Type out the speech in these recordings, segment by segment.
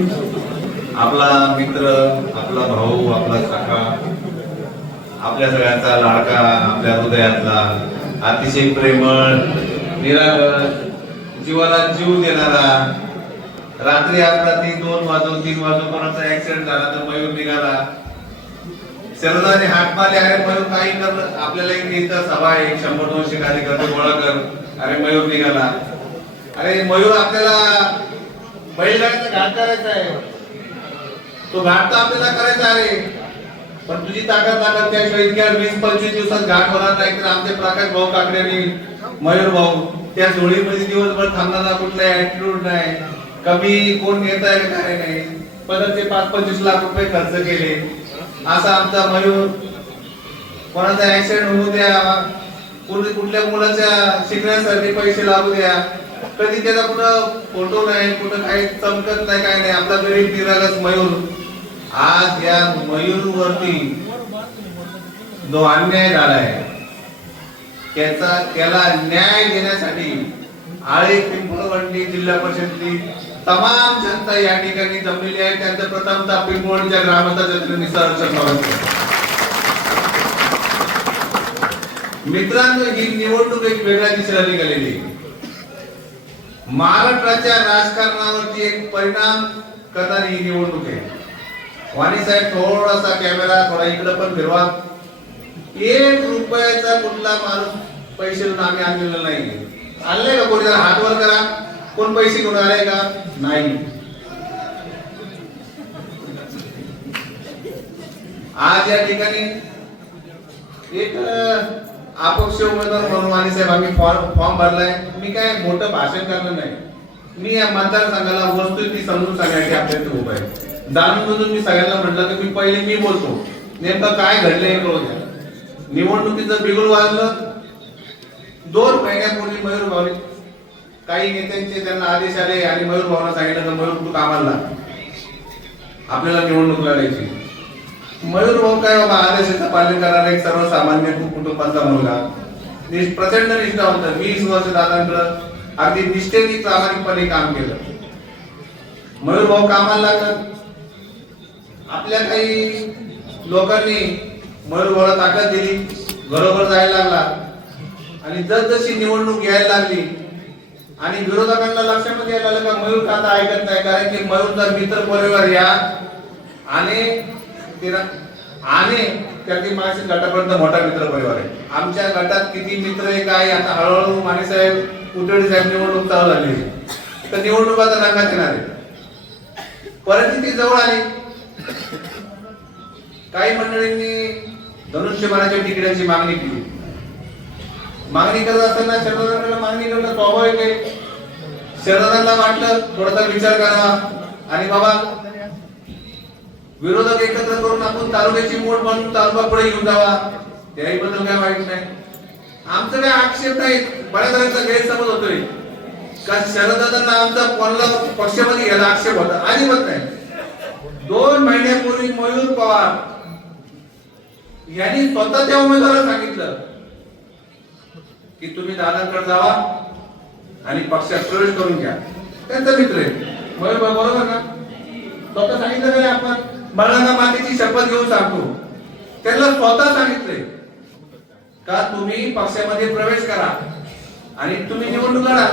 आपला मित्र, आपला भाऊ, आपला काका, आपल्या सगळ्यांचा लाडका, आपल्या हृदयातला अतिशय प्रेमळ, निरागस, जीवाला जीव देणारा, रात्री आपला 2 वाजून कोणाचा ऍक्सिडेंट झाला तर मयूर निघाला. शरदाने हात मारले, अरे मयूर काही कर, आपल्याला इथं सभा आहे, 100-200 कार्यकर्ते गोळा कर. अरे मयूर निघाला. अरे मयूर आपल्याला बैलगाडीचा घाट करायचा आहे, तो घाट तर आपल्याला करायचा आहे, पण तुझी ताकद त्याशिवाय इतक्या 20-25 दिवसात घाट होणार नाही. तर आमचे प्रकाश भाऊ काकड्यांनी, मयूर भाऊ त्या जोडीमध्ये दिवसभर थांबणारा, कुठला ऍटिट्यूड नाही, कमी कोण नेता आहे काय नाही, परत ते 5-25 लाख रुपये खर्च केले. असा आमचा मयूर, कोणाचा ऍक्सिडेंट होऊ द्या, कुठल्या मुलाच्या शिकण्यासाठी पैसे लागू द्या, कधी त्याचा कुठं फोटो नाही, कुठं काही चमकत नाही, काय नाही. आपला गरीब निरागस मयूर. आज या मयूर वरती जो अन्याय झालाय त्याला न्याय देण्यासाठी आळे पिंपळवंडी जिल्हा परिषदेची तमाम जनता या ठिकाणी जमलेली आहे. त्यांचं प्रथमतः पिंपळवंडीच्या ग्रामस्थांच्या मित्रांनो, ही निवडणूक एक वेगळ्या दिशेला निघालेली. महाराष्ट्राच्या राजकारणावरती एक परिणाम करणारी ही निवडणूक आहे. वाणी साहेब, थोडासा कॅमेरा थोडा इकडे पण फिरवा. 1 रुपयाचा कुठला माणूस पैसे देऊन आम्ही आणलेला नाही. आणले का कोणी? हात वर करा. कोण पैसे घेऊन आले का? नाही. आज या ठिकाणी एक अपक्ष उमेदवार म्हणून वाणी साहेब आम्ही फॉर्म भरलाय. मी काय मोठं भाषण करणार नाही. मी या मतदारसंघाला वस्तुस्थिती समजून सांगण्यासाठी आपल्याकडे उभा आहे. जाणून मी सगळ्यांना म्हटलं की मी बोलतो, नेमकं काय घडलंय कळू द्या. निवडणुकीचं बिगुल वाजलं. 2 महिन्यापूर्वी मयूर भाऊ, काही नेत्यांचे त्यांना आदेश आले आणि मयूर भाऊला सांगितलं की मयूर तू कामाला आपल्याला निवडणूक लढायची. मयूर भाऊ काय बाबा, आदेशाचं पालन करणारा एक सर्वसामान्य कुटुंबाचा मुलगा, प्रचंड निष्ठावंत, 20 वर्ष दादांकडं अगदी निष्ठेने प्रामाणिकपणे काम केलं. मयूर भाऊ कामाला लागला. आपल्या काही लोकांनी मयूर भाऊला ताकद दिली, घरोघर जायला लागला आणि जसजशी निवडणूक यायला लागली आणि विरोधकांना लक्षामध्ये यायला लागलं का मयूर का आता ऐकत नाही, कारण की मयूरचा मित्र परिवार या आणि त्यातील मानसिक गटापर्यंत मोठा मित्र परिवार आहे. आमच्या गटात किती मित्र आहे काय, आता हळूहळू माने साहेब, कुटडी साहेब निवडणूक चालू झाली, तर निवडणूक आता रंगात येणार आहे. परिस्थिती जवळ आली. काही मंडळींनी धनुष्यबाणाच्या तिकिटाची मागणी केली. मागणी करत असताना शरदांना मागणी करणं स्वाभाविक आहे. शरदांना वाटलं थोडासा विचार करावा आणि बाबा विरोधक एकत्र करून आपण तालुक्याची मोठ म्हणून तालुका पुढे घेऊन जावा, त्याही बद्दल काय वाईट नाही. आमचं काय आक्षेप नाही. बऱ्याच जणांचा गैरसमज होतोय का शरदांना आमचा कोणला पक्षामध्ये घ्यायला आक्षेप होता. अजिबात नाही. 2 महिन्यापूर्वी मयूर पवार यांनी स्वतः त्या उमेदवाराला सांगितलं की तुम्ही दादांकडे जावा आणि पक्षात प्रवेश करून घ्या. त्यांचा मित्र आहे मयूर भाऊ, बरोबर ना? स्वतः सांगितलं का आपण मरणांना मातेची शपथ घेऊन सांगतो. त्यांना स्वतः सांगितलंय का तुम्ही पक्षामध्ये प्रवेश करा आणि तुम्ही निवडणूक लढा.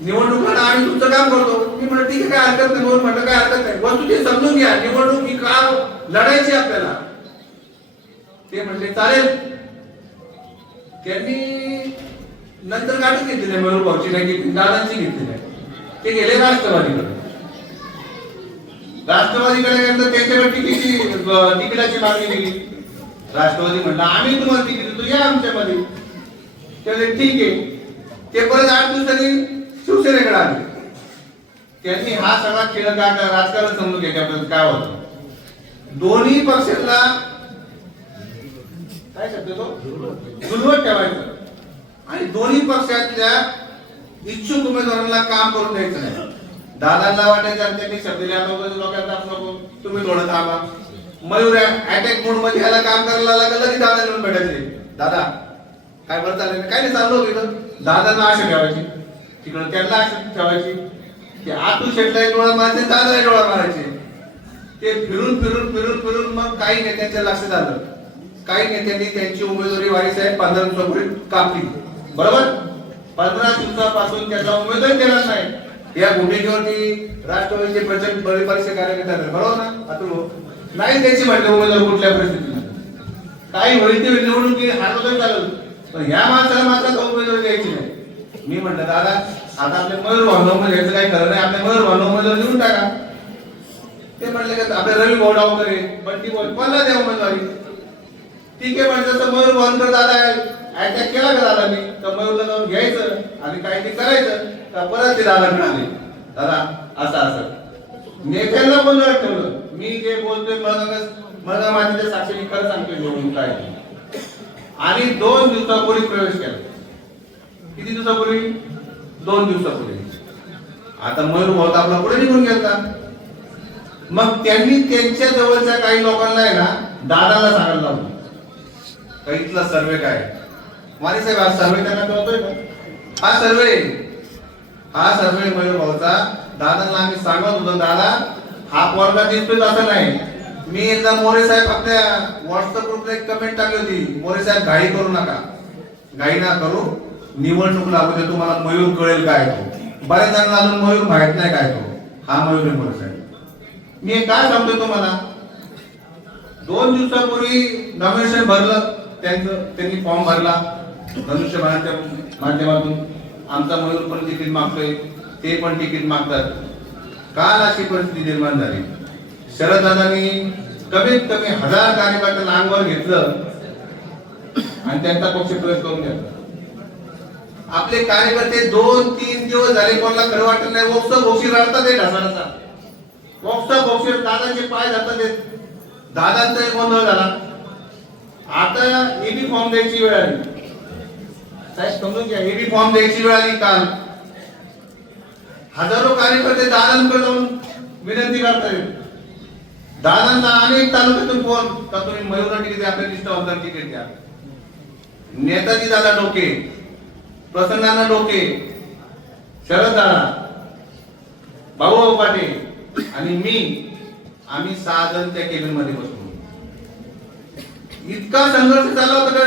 निवडणूक लढा, आम्ही तुमचं काम करतो. मी म्हटलं ठीक आहे, काय हरकत नाही. म्हटलं काय हरकत नाही, वस्तुस्थिती समजून घ्या, निवडणूक ही का लढायची आपल्याला. ते म्हटले चालेल. त्यांनी नंतर गाठच घेतली नाही, मयूर भाऊची नाही घेतली, दादांची घेतली नाही. ते गेले राष्ट्रवादीकडे. राष्ट्रवादीकडे गेल्यानंतर त्यांच्याकडे तिकिटाची मागणी केली. राष्ट्रवादी म्हणलं आम्ही तुम्हाला तिकीट देतो, या आमच्यामध्ये. त्याने ठीक आहे. ते परत 8 दिवसांनी शिवसेनेकडे आले. त्यांनी हा सगळा खेळ राजकारण समजून घेतल्याबद्दल काय होतं. दोन्ही पक्षाला काय शब्द तो जुलवत ठेवायचं आणि दोन्ही पक्षातल्या इच्छुक उमेदवारांना काम करून द्यायचं नाही. दादांना वाटायचं त्यांनी शब्द दिले, लोकांना नको, तुम्ही थोडं थांबा. मयूर अटॅक मोड मध्ये ह्याला काम करायला लागलं की दादा येऊन भेटायचे. दादा काय बरं चालेल, काय नाही चाललो होतं. दादांना आशा ठेवायची, तिकडं त्यांना आशा ठेवायची. ते आतू शेटला एक डोळा मारायचे, दादा एक डोळा मारायचे. ते फिरून फिरून फिरून फिरून मग काही नेत्यांच्या लक्षात आलं, काही नेत्यांनी त्यांची उमेदवारी वारीसाहेब 15 दिवसापूर्वी कापली. बरोबर, 15 दिवसापासून त्याचा उमेदवारी केला नाही. या भूमिकेवरती राष्ट्रवादीचे प्रचंड बरेचसे कार्यकर्ते आहेत. बरोबर ना अतुल भाऊ? नाही त्याची म्हटले उमेदवार कुठल्या परिस्थितीत काही होईल ते निवडणुकी हारवलं चालेल, पण ह्या माणसाला मात्र उमेदवारी द्यायची नाही. मी म्हटलं दादा आता आपल्या मयूर भावना घ्यायचं काही खरं नाही, आपल्या मयूर भावना उमेदवार देऊन टाका. ते म्हटले का आपल्या रवी भाऊ करे बंटी बोल कोणला द्या उमेदवारी. ठीक आहे म्हणजे जसं मयूर भावनकर दादा अटॅक केला का दादा मी तर मयूरला जाऊन घ्यायचं आणि काही ते करायचं का परत ते दादा मिळाले. दादा असं असं नेत्यांना पण ठेवलं. मी जे बोलतोय मला माझ्या साक्षीने खरं सांगतोय निवडणूक काय. आणि 2 दिवसापूर्वी प्रवेश केला. किती दिवसापूर्वी? 2 दिवसापूर्वी. आता मयूर भाऊ आपला पुढे निघून गेला. मग त्यांनी त्यांच्या जवळच्या काही लोकांना आहे ना दादाला सांगायला लावलं का इथला सर्वे काय. माने साहेब हा सर्वे त्यांना कळतोय का? हा सर्वे मयूर भाऊचा. दादांना आम्ही सांगत होतो दादा हा पोरगा दिसतोय असं नाही. मी एकदा मोरे साहेब आपल्या व्हॉट्सअप ग्रुपला एक कमेंट टाकली होती, मोरे साहेब घाई करू नका, घाई ना करू, निवडणूक लागू दे तुम्हाला मयूर कळेल काय तो. बऱ्याच जणांना अजून मयूर माहित नाही काय तो. हा मयूर आहे मोरे साहेब. मी काय सांगतोय तुम्हाला, 2 दिवसापूर्वी नॉमिनेशन भरलं त्यांनी फॉर्म भरला धनुष्यबाणाच्या माध्यमातून. आमचा मयूर पण तिकीट मागतोय, ते पण तिकीट मागतात. काल अशी परिस्थिती निर्माण झाली. शरददादांनी कमीत कमी 1000 कार्यकर्त्यांना अंगावर घेतलं आणि त्यांचा पक्ष प्रवेश करून घेतला. आपले कार्यकर्ते 2-3 दिवस झाले कोणाला खरं वाटत नाही. बोक्षी रडतात ते ढासाचा. बोक्षी दादाचे पाय जातात. दादांचा एक गोंधळ झाला. आता एबी फॉर्म द्यायची वेळ आली. साहेब समजून घ्या, एबी फॉर्म द्यायची वेळ आली. काल हजारो कार्यकर्ते दादांकडे जाऊन विनंती करतात. दादांना अनेक तालुक्यातून फोन का तुम्ही मयूरला तिकीट द्या, आपल्या निष्ठावंतांना तिकीट द्या. नेताजी दादा डोके, प्रसन्नाना डोके, शरद दादा, भाऊ पाटील आणि मी आम्ही 6 जण त्या केबिन मध्ये बसलो. इतका संघर्ष चालला होता.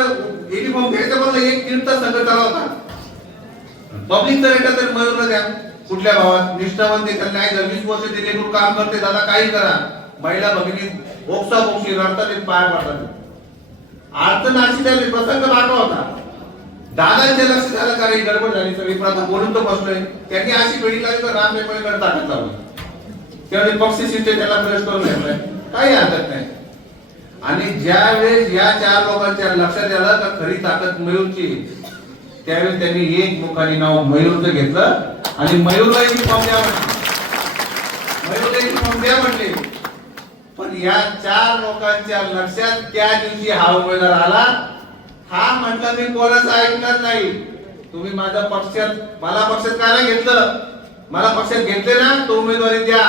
एबी फॉर्म घ्यायचा मला 1-1.5 तास संघर्ष चालला होता. पब्लिकचा रेटा तर मयूरला द्या कुठल्या भावात निष्ठावंत त्यांना नाही. 20 वर्ष ते लेकरू काम करते दादा काही करा. महिला भगिनी बोक्षी रडतात पाय पडतात. अडचण अशी झाली, प्रसंग बाका होता. दादांच्या लक्ष झालं का ही गडबड झाली सगळी. पण आता बोलून तो बसलोय. त्यांनी अशी वेळी लागली तर राम रेपळेकडे ताकद लावली. त्यावेळी पक्षी सिस्टम त्याला प्रवेश करून घेतलाय, काही हरकत नाही. आणि ज्यावेळेस या 4 लोकांच्या लक्षात आलं का खरी ताकद मयूरची, त्यावेळेस त्यांनी एक मुखाने नाव मयूरचं घेतलं आणि मयूरला एक फॉर्म द्या म्हटले. मयूरला एक फॉर्म द्या म्हटले. पण या 4 लोकांच्या लक्षात त्या दिवशी हा उमेदवार आला. हा म्हटला मी कोणाचं ऐकणार नाही. तुम्ही माझ्या पक्षात मला पक्षात काय घेतलं, मला पक्षात घेतले ना तो उमेदवारी द्या.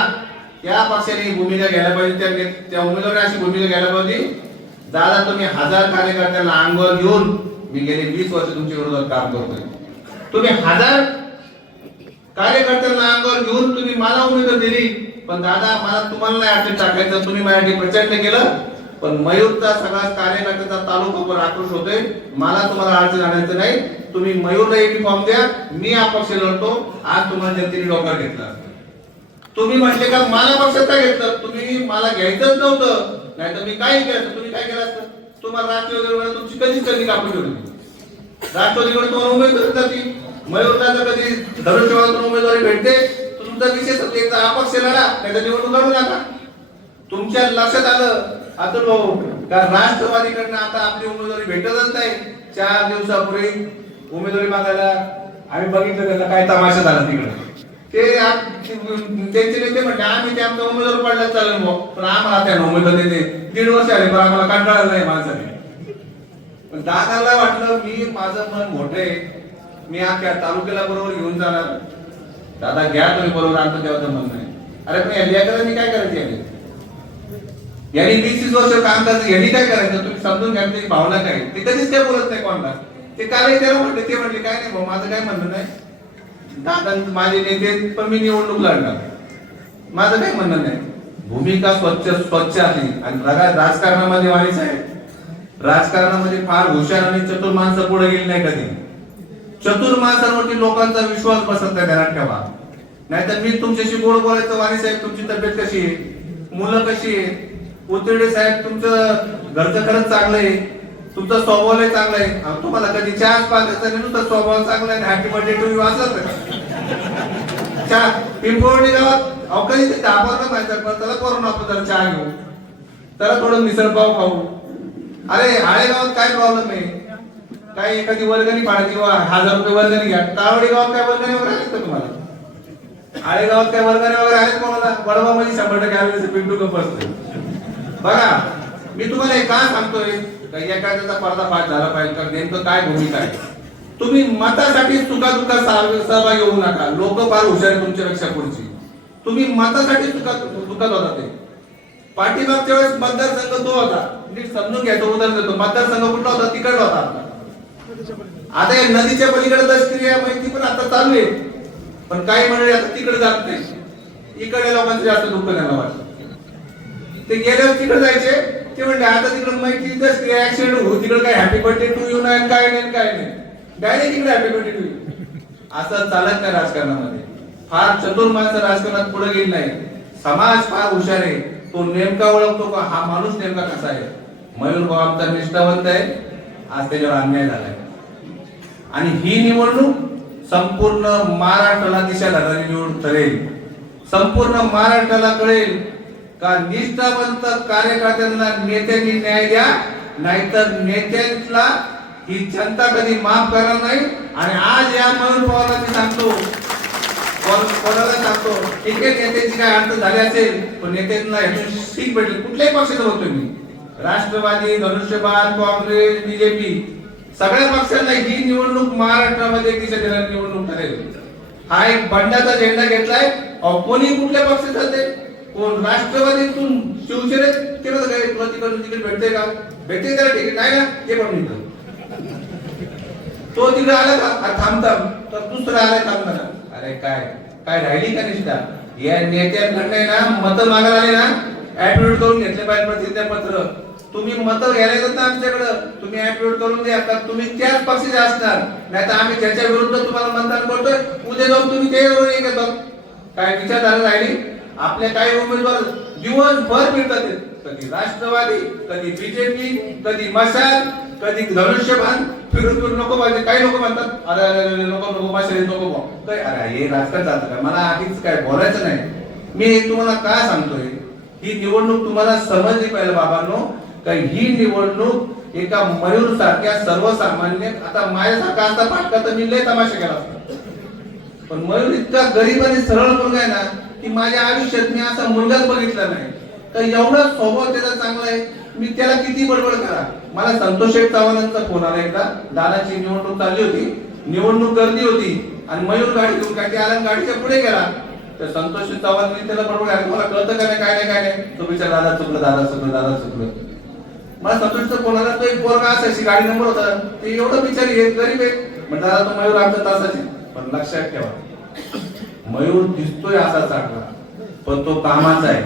त्या पक्षाने भूमिका घ्यायला पाहिजे. त्या उमेदवाराने अशी भूमिका घ्यायला पाहिजे. दादा तुम्ही 1000 कार्यकर्त्यांना अंगावर घेऊन मी गेले 20 वर्ष तुमच्या विरोधात काम करतोय. तुम्ही 1000 कार्यकर्त्यांना अंगावर घेऊन तुम्ही मला उमेदवारी दिली. पण दादा मला तुम्हाला नाही अडचण टाकायचं. तुम्ही माझ्यासाठी प्रचंड केलं. पण मयूरचा सगळा कार्यकर्त्याचा तालुका आक्रोश होतोय. मला तुम्हाला अडचण आणायचं नाही. तुम्ही मयूरला एक फॉर्म द्या, मी अपक्ष लढतो. आज तुम्हाला जनतेने डोक्यावर घेतला. तुम्ही म्हटले का मला पक्षात का घेतलं, तुम्ही मला घ्यायचंच नव्हतं. नाही तर मी काय केलं, तुम्ही काय केलं असतं. तुम्हाला राष्ट्रवादीवर तुमची कधीच कधी कापली ठेवली. राष्ट्रवादीकडे तुम्हाला उमेदवारी जाती. मयूरला जर कधी धनुष्यबाणातून उमेदवारी भेटते तुमचा विषय एकदा अपक्ष लढा, नाही तर निवडणूक लढू नका. तुमच्या लक्षात आलं आता भाऊ का राष्ट्रवादीकडनं आता आपली उमेदवारी भेटतच नाही. 4 दिवसापूर्वी उमेदवारी मागायला आम्ही बघितलं त्याचा काय तमाशा झाला तिकडे. ते त्यांचे नेते म्हणते आम्ही ते आमचा उमेदवार पडला चालेल भाऊ, पण आम्हाला त्या उमेदवार देते 1.5 वर्ष आले पण आम्हाला कंटाळा नाही माणसाने. पण दादाला वाटलं मी माझं मन मोठे, मी अख्ख्या तालुक्याला बरोबर घेऊन जाणार. दादा घ्या तुम्ही बरोबर आणतो तेव्हा मन नाही. अरे पण या लेकरांनी काय करायचं, यांनी 20-30 वर्ष काम करायचं, यांनी काय करायचं तुम्ही समजून घ्या. त्याची भावना काय, ते कधीच काय बोलत नाही कोणाला. ते काल त्याला म्हटले, ते म्हटले काय नाही भाऊ माझं काय म्हणणं नाही. दादा माझे नेते पण मी निवडणूक लढणार, माझं काही म्हणणं नाही. भूमिका स्वच्छ आहे. आणि राजकारणामध्ये वाणी साहेब, राजकारणामध्ये फार हुशार आणि चतुर माणसं पुढे गेली नाही कधी. चतुर माणसांवरती लोकांचा विश्वास बसत नाही, ध्यानात ठेवा. नाहीतर मी तुमच्याशी गोड बोलायचं, वाणी साहेब तुमची तब्येत कशी आहे, मुलं कशी आहे, उतरडे साहेब तुमचं घरचं खरंच चांगलं आहे, तुमचा स्वभावही चांगला आहे. तुम्हाला कधी चहा पाच नुसता स्वभाव चांगला आहे, हॅपी बर्थडे टू यू असं चहा पिंपळवणी गावात अवकाळी ते दाबावलं माहिती पण त्याला करून आपण जरा चहा घेऊ, त्याला थोडं मिसळपाव खाऊ. अरे आळेगावात काय प्रॉब्लेम आहे, काय एखादी वर्गणी पाडायची किंवा 1000 रुपये वर्गणी घ्या. तावडी गावात काय वर्गणी वगैरे आहेत का तुम्हाला? आळेगावात काय वर्गणी वगैरे आहेत कोणाला? वडवा मध्ये 100% आले पिंटू गप असते. बघा मी तुम्हाला हे का सांगतोय, एखाद्याचा पर्दाफाश झाला पाहिजे का, नेमकं काय भूमिका आहे. तुम्ही मतासाठी सुखादुखात सहभागी होऊ नका. लोक फार हुशार आहे तुमच्यापेक्षा पुढची. तुम्ही मतासाठी दुखात होता. ते पाठीमागच्या वेळेस मतदारसंघ तो होता, नीट समजून घ्यायचं. उदाहरण देतो, मतदारसंघ कुठला होता? तिकडला होता आपला. आता या नदीच्या पलीकडे दशक्रिया माहिती पण आता चालू आहे, पण काही मंडळी आता तिकडे जात नाही. इकडे लोकांचं जास्त दुःख त्यांना वाटतं. ते गेल्यावर तिकडे जायचे, ते म्हणले आता तिकडे माहिती दशक्रिया ऍक्सिडेंट होऊ, तिकडे काय हॅपी बर्थडे टू यू नाही, काय नाही काय नाही, डायरेक्ट तिकडे हॅपी बर्थडे टू यू. असं चालत नाही राजकारणामध्ये. फार चतुर माणसं राजकारणात पुढे गेली नाही. समाज फार हुशार आहे, तो नेमका ओळखतो का हा माणूस नेमका कसा आहे. मयूर भाऊ आमचा निष्ठावंत आहे, आज त्याच्यावर अन्याय झालाय. आणि ही निवडणूक संपूर्ण महाराष्ट्राला दिशा धरणारी निवडणूक ठरेल. संपूर्ण महाराष्ट्राला कळेल का निष्ठावंत कार्यकर्त्यांना नेत्यांनी न्याय द्या, नाहीतर नेत्यांना ही जनता कधी माफ करणार नाही. आणि आज या मयूर पवारला मी सांगतो, कोणाला सांगतो, ठीक आहे नेत्यांची काय अडचण झाली असेल, पण नेत्यांना ह्यातून सीट भेटेल. कुठल्याही पक्षाचा होतो मी, राष्ट्रवादी, धनुष्यबाण, काँग्रेस, बीजेपी, सगळ्या पक्षांना ही निवडणूक महाराष्ट्रामध्ये दिशा देणारी निवडणूक ठरेल. हा एक बंडाचा झेंडा घेतलाय. कोणी कुठल्या पक्षात जाते, कोण राष्ट्रवादीतून शिवसेनेत केलं काय, तिकडून तिकीट भेटते का, भेटते का तिकीट नाही ना, ते पण निघतो. तो तिकडे आला का थांबतात, तर दुसरा आलाय थांबणार. अरे काय काय राहिली का निष्ठा. या नेत्यांकडे ना मत मागायला आले ना, ऍफिडेव्हिट करून घेतले पाहिजे प्रतिज्ञापत्र. तुम्ही मत घ्यायला येतात ना आमच्याकडं, तुम्ही ऍफिडेव्हिट करून द्या, तर तुम्ही त्याच पक्षाचे असणार. नाही तर आम्ही ज्याच्या विरुद्ध तुम्हाला मतदान करतोय, उद्या जाऊन तुम्ही त्याच्यावर एक येतात. काय विचारधारा राहिली. आपल्या काही उमेदवार दिवसभर फिरतात, कधी राष्ट्रवादी, कधी बीजेपी, कधी मशाल, कधी धनुष्यबाण, फिरून नको पाहिजे. काही लोक म्हणतात अरे अरे नको नको मशाल नको काय. अरे हे राजकारण चालतं का, मला आधीच काय बोलायचं नाही. मी तुम्हाला काय सांगतोय, ही निवडणूक तुम्हाला समजली पाहिजे बाबांनो, का ही निवडणूक एका मयूर सारख्या सर्वसामान्य, आता माझ्यासारखा असता फाटका तर मी लय तमाशा केला असता, पण मयूर इतका गरीब आणि सरळ मुलगा आहे ना, की माझ्या आयुष्यात मी असा मुलगाच बघितला नाही. तर एवढा स्वभाव त्याचा चांगला आहे, मी त्याला किती बडबड करा. मला संतोष चव्हाणांचा फोन आला एकदा, दादाची निवडणूक चालली होती, निवडणूक गर्दी होती आणि मयूर गाडी घेऊन काय आला, गाडीच्या पुढे गेला. तर संतोष चव्हाण मी त्याला बडबड आहे, मला कळतं का नाही काय नाही काय नाही. तो विचार दादा चुकलं दादा चुकलं दादा चुकलं. मला संतोषचा फोन आला, तो एक पोरगा असायची गाडी नंबर होता, ते एवढं बिचारी आहे गरीब आहे. म्हणजे दादा तो मयूर आमच्या तासाची. पण लक्षात ठेवा, मयूर दिसतोय असा चांगला, पण तो कामाचा आहे.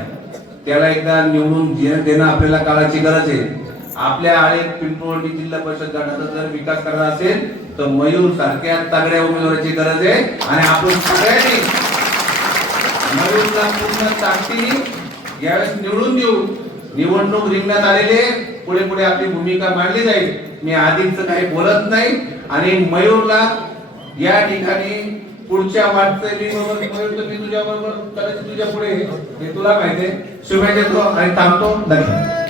त्याला एकदा निवडून देणं आपल्याला काळाची गरज आहे. आपल्या आळे पिंपळवंडी जिल्हा परिषद गटाचा जर विकास करायचा असेल तर मयूर सारख्या तगड्या उमेदवाराची गरज आहे. आणि आपण सगळ्यांनी मयूरला पूर्ण ताकदीने यावेळेस निवडून देऊ. निवडणूक रिंगणात आलेले, पुढे पुढे आपली भूमिका मांडली जाईल. मी आधीच काही बोलत नाही. आणि मयूरला या ठिकाणी पुढच्या वाटचालीवर मी तुझ्या बरोबर कदाचित तुझ्या पुढे हे तुला माहितीये शुभेच्छा देतो आणि थांबतो. धन्यवाद.